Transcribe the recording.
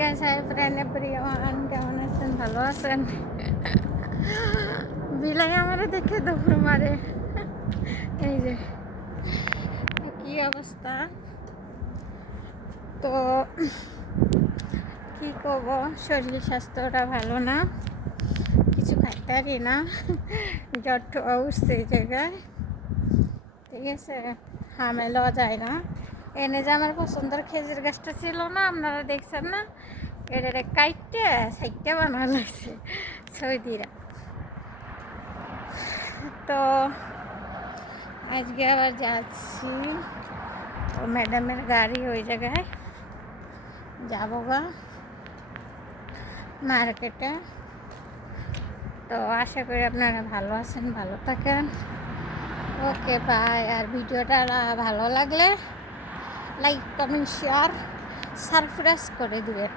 Guys, hi friend everyone, কেমন আছেন? ভালো আছেন? বিলাই আমারে দেখে দৌড় মারে। এই যে কি অবস্থা, তো কি করব, শরীর স্বাস্থ্যটা ভালো না, কিছু খাইতে পারি না, জ্বর উঠছে এই জায়গায়, ঠিক আছে, হামেলাও যায় না। এনে যে আমার পছন্দের খেজুর গাছটা ছিল না, আপনারা দেখছেন না, এটা কাইটে সাইটটা বানা লাগছে সৌদিরা। তো আজকে আবার যাচ্ছি, ও ম্যাডামের গাড়ি ওই জায়গায় যাবো গা মার্কেটে। তো আশা করি আপনারা ভালো আছেন, ভালো থাকেন। Okay bye. আর ভিডিওটা ভালো লাগলে লাইক কমেন্ট শেয়ার সারপ্রাইজ করে দিবেন।